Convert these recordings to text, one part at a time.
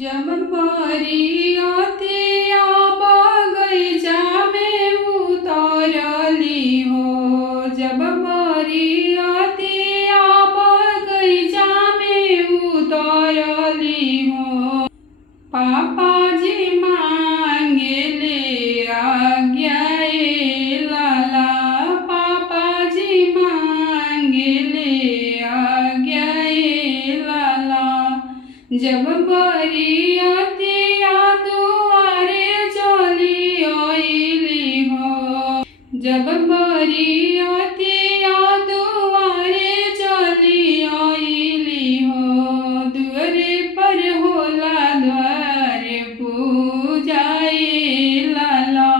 जब बरियातिया बगैचा में उतरली हो, जब बरियातिया बगैचा में उतरली हो, पापा जी मांगे ले आज्ञा लाला, पापा जी मांगे ले आज्ञा लाला। जब बरियातिया दुआरे चली आइली हो, जब बरियातिया दुआरे चली आइली हो, दुआरे पर होला द्वार पूजाए लाला,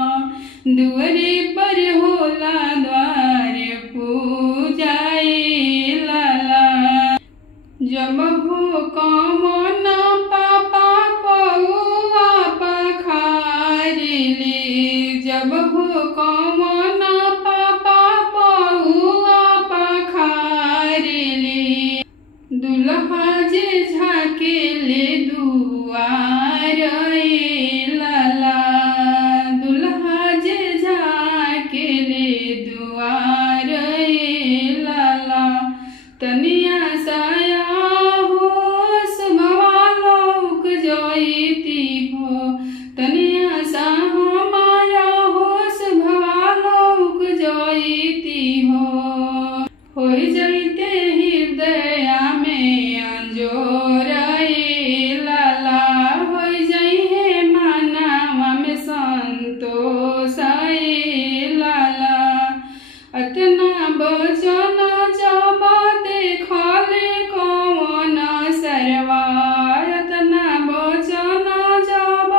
दुआरे पर होला द्वार पूजाए लाला। जब हो कमन पापा पौआ पखारिले, जब हो कमन पापा पौआ पखारिले, दुल्हा जे झाकेले दुआर लाला, दुल्हा जे झाकेले दुआर लाला। तनिया साया होश भवालोक जयती हो, तनिया सा हमारा होश भवालोक जयती हो, जयते हृदय में अंजोर लाला, हो जइहे मानवा में संतोष लाला। अतना बचन जब देखले कौन सरवा, अतना बचन जब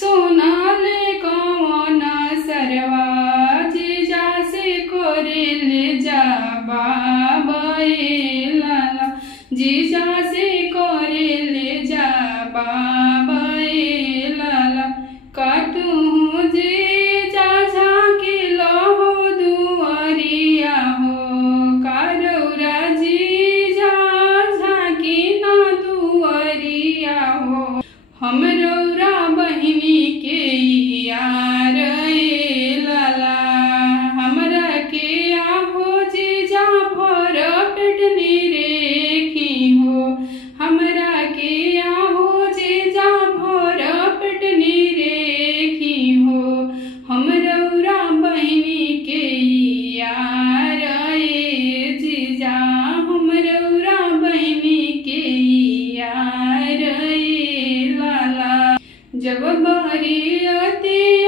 सुनले कौन सरवा, जीजा से करेले जा बाबे लाला, जीजा से करेले जा बाबे लाला। काटू जीजा झाँकिलो हो दुआरिया हो, करौरा जीजा झाँकी ना दुआरिया हो, हमरौरा बहिनी के यार लाला, हमरा के आहो जीजा भर पेटनी रेखी हो, हमरा के आहो जीजा भर पेटनी रेखी हो, हमरौरा बहिनी के यार जीजा, हमरौरा बहिनी के यार लाला। जब बरियातिया